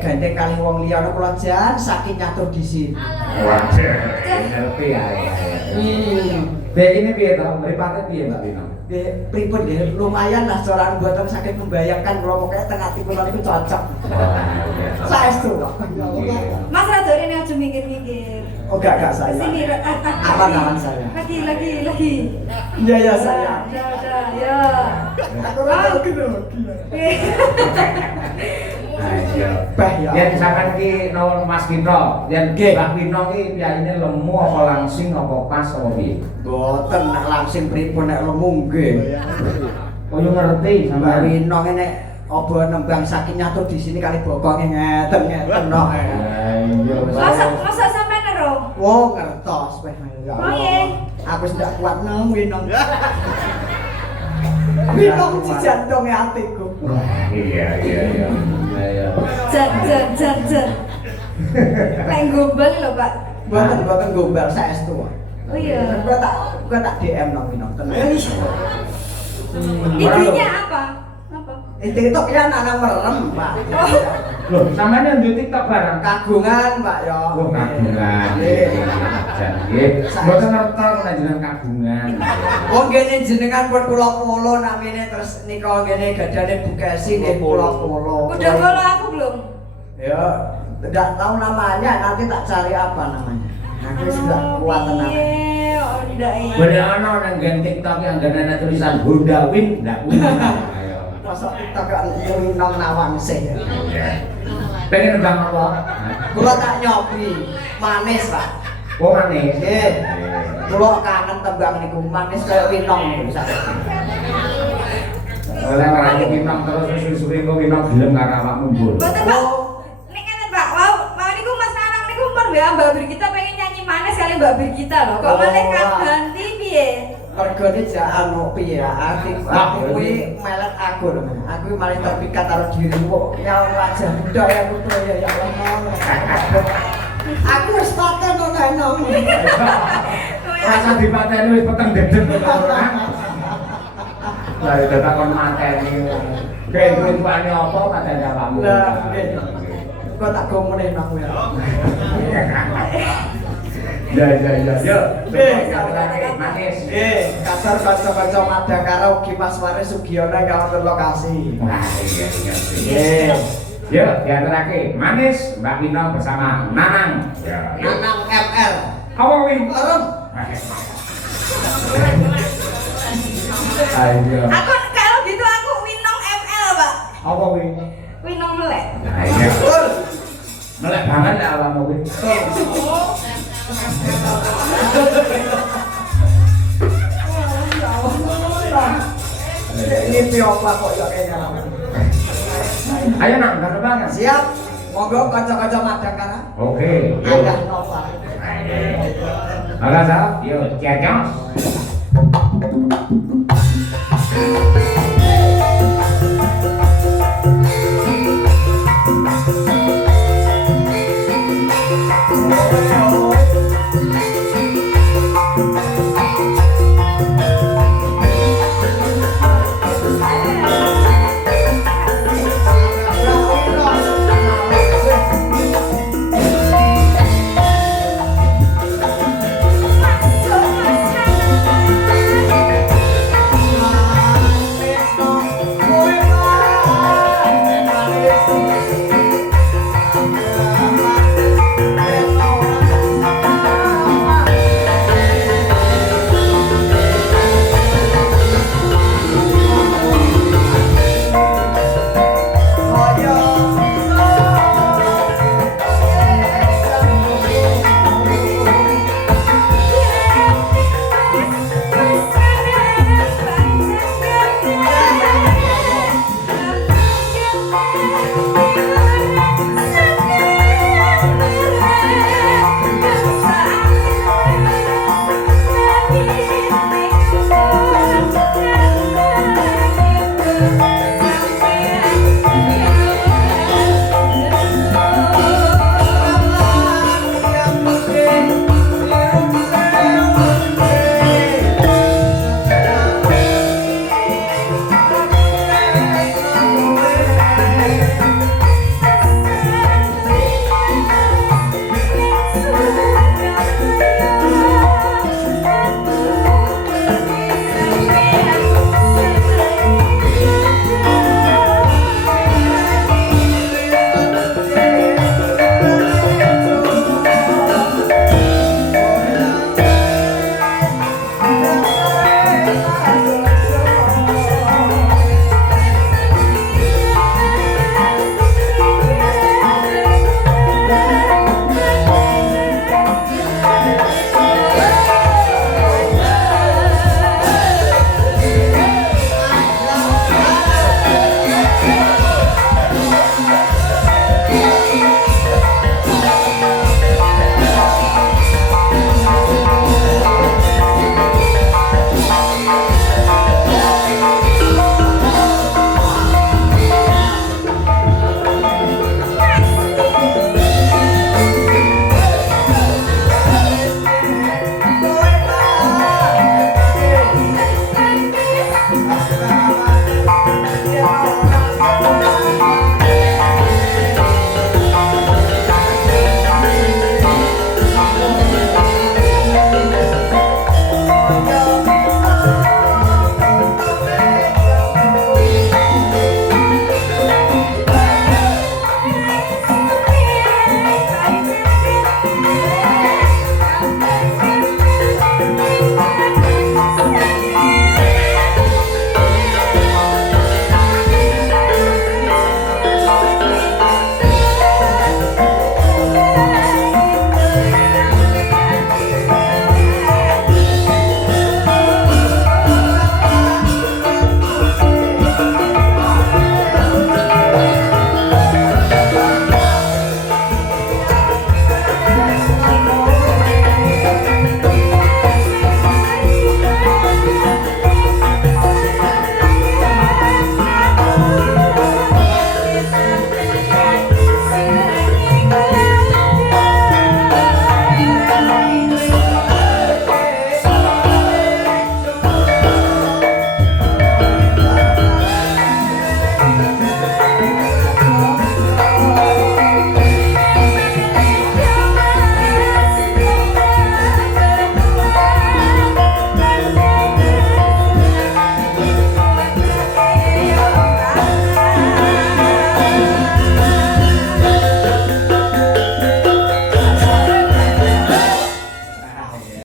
gandeng kali wong liya kula jan saking nyatur disin. Wajar. Ngerti ya. Begini piye to? Mripate piye Mbak Wina? Pripun nggih lumayan lah coran mboten saged membayangkan kula pokoke teng ati kula niku cocok. Saestu kok. Mas rada rene aja mikir-mikir. Oh gak saya. Sini Aman saya. Lagi. Iya ya saya. Ya. Aku ora grogi. Ayo. Bah ya. Yen sampean ki no Mas Kito, yen Mbak Wina ki piyayine lemu apa langsing apa pas apa piye? Mboten nek langsing pripun nek lemu nggih. Oh yo ngerti Mbak sampean. Wina ngene apa nembang saking nyatur di sini kali bokonge ngeten no. Masa sampean ero? Oh ngertos weh. Oh nggih. Aku wis ndak kuat nang Wina. Wina uji jantunge atiku. Iya. Jan. Lek gombal lho, Pak. Mboten gombal saestu. Oh iya. Gua tak DM nang Wina tenang. Idenya apa? TikTok ya anak merem, Pak. Loh, sampean yang di TikTok barang Kagungan, Pak ya. Oh, kagungan. Jan nggih. Mboten ngerti nek jenengan kagungan. Wong kene jenengan pun kula polo namine terus nika kene gadane Bukesi nggih kula polo. Udah follow aku belum? Ya, tidak tahu namanya, nanti tak cari apa namanya. Aku sudah kuat tenang. Oh, ndak iya. Beda ana nang gen TikTok yang ada tulisan Honda Win ndak punya. Ayo. Masa TikTok kan nang Nawangse. Pengen nembang apa? Kula tak nyobi, manis, Pak. Oh manis. Nggih. Kula kangen tembang niku manis kaya winong niku sak. Oleh ngrani winong terus susu-susu kok winong gelem karo awakmu mbul. Mboten, Pak. Nek ngene, Pak. Mau niku Mas Nanang niku pun Mbak Brigita pengen nyanyi manis kali Mbak Brigita lho. Kok malah ganti piye? Regane jak anu piye ati kuwi melet aku lho. Aku malah terpikat karo dirimu. Ya wajah muda ya putra ya Allah. Aku wis paten kok enom. Rasa dipateni wis peteng dedem kok orang. Lah itu takon mateni. Kayak duitane apa mateni awakmu? Lah nggih. Kok tak gomene nang ya. Ya. Yo. Manis. Kasar kanca-kanca Madangkara ugi Mas Waris Sugiono kawonten lokasi. Wah, iya. Yo, diantarake Manis Mbak Wina bersama Nanang. Ya. Nanang FR. Apa win? Arem. Ayo. Aku kalau gitu aku Winong ML, Pak. Apa win? Winong melek. Ayo. Melek banget lah awakmu win. Ini piopa kok ya kayaknya. Ayo nak, gak banget. Siap. Monggo kanca-kanca Madangkara. Oke. Angga Nova. Halo, Sal. Yo, ciao.